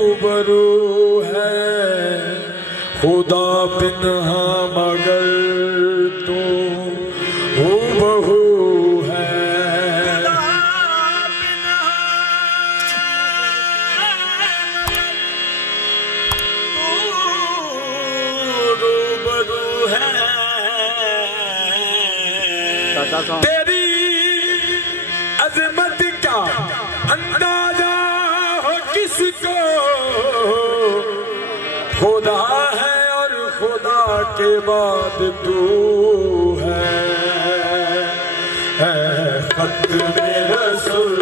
रूबरू है खुदा पिन्हा मगर तू हूबहू है। रूबरू है तेरी अजमत का अंदाजा हो किसको, खुदा है और खुदा के बाद तू है। खत में रसूल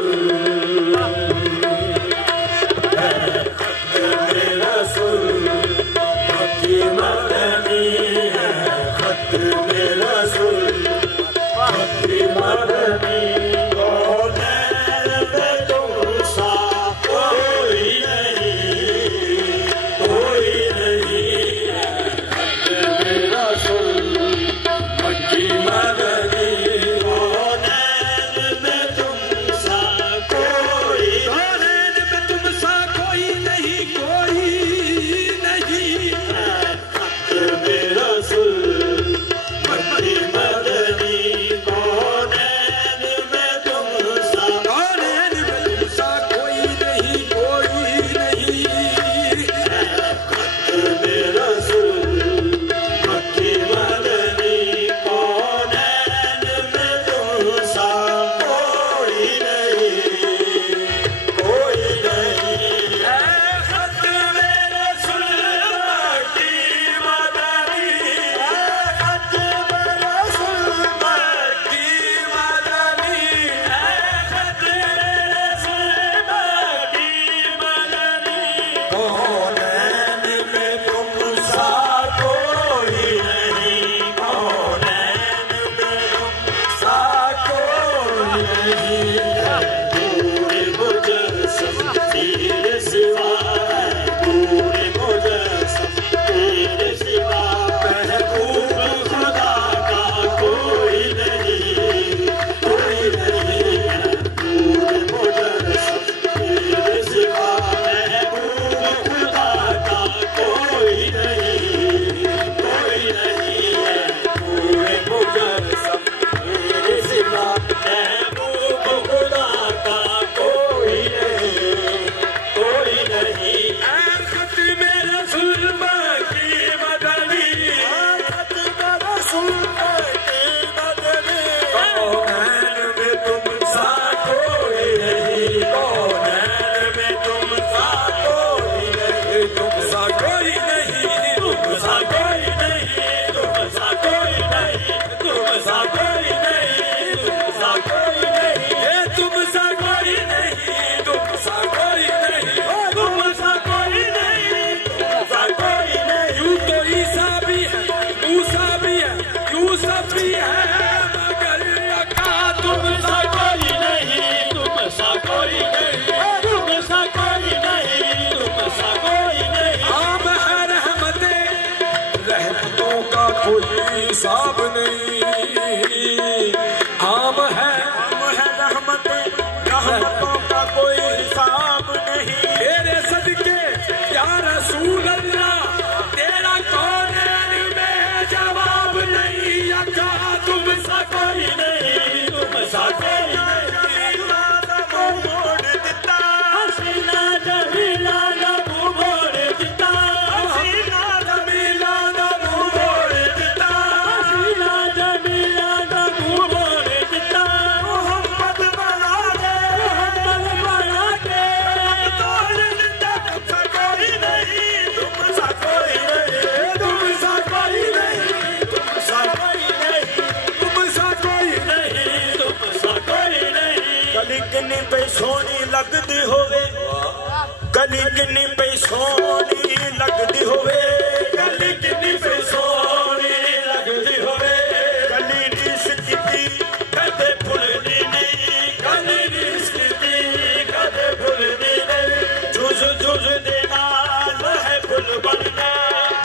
हिसाब नहीं, आम है रहमतों का कोई हिसाब नहीं। तेरे सदके या रसूल अल्लाह तेरा कौनैन में जवाब नहीं, अका तुम सा कोई नहीं, तुम सा कोई नहीं। मोड़ दिता हसीना जमीला ना मोड़ दिता, हसीना जमीला ना मोड़ दिता, हसीना जमीला ना मोड़ दिता। मोहम्मद बना के तोड़ दिता, तुम सा कोई नहीं, तुम सा कोई नहीं, तुम सा कोई नहीं, तुम सा कोई नहीं, तुम सा कोई नहीं, तुम सा कोई नहीं। गली किन्नी पे सोनी लगदी होवे, गली किन्नी पे सोनी लगदी होवे, गली किन्नी पे सोनी लगदी होवे। गली रीस कीती कदे भुलदी नहीं, गली रीस कीती कदे भुलदी नहीं। जुज जुज दे नाल है फुल बनना,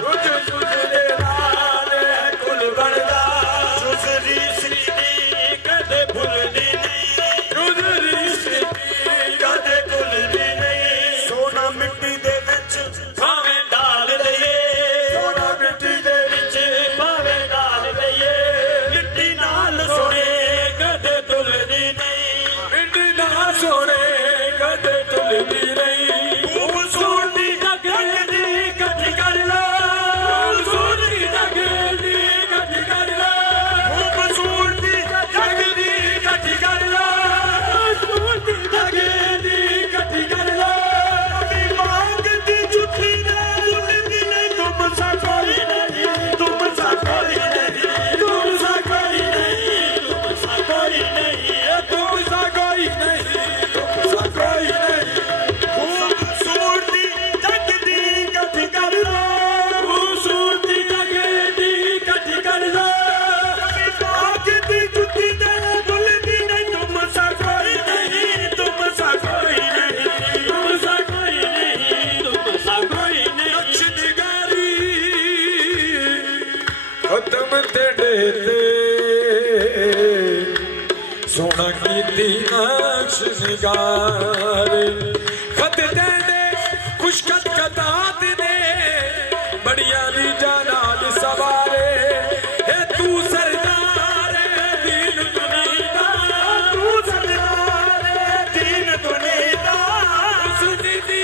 जुज जुज दे नाल है कुल बनदा। जुज रीस कीती कदे भुलदी नहीं, जुज रीस कीती कदे भुलदी नहीं। सोना मिट्टी दे दी नक्श निगार खत तेरे खुशखत कतात ने बढ़िया रीजा नाल सवारे हे तू सरदार दीन दुनिया तू सरदार दीन दुनिया उस दी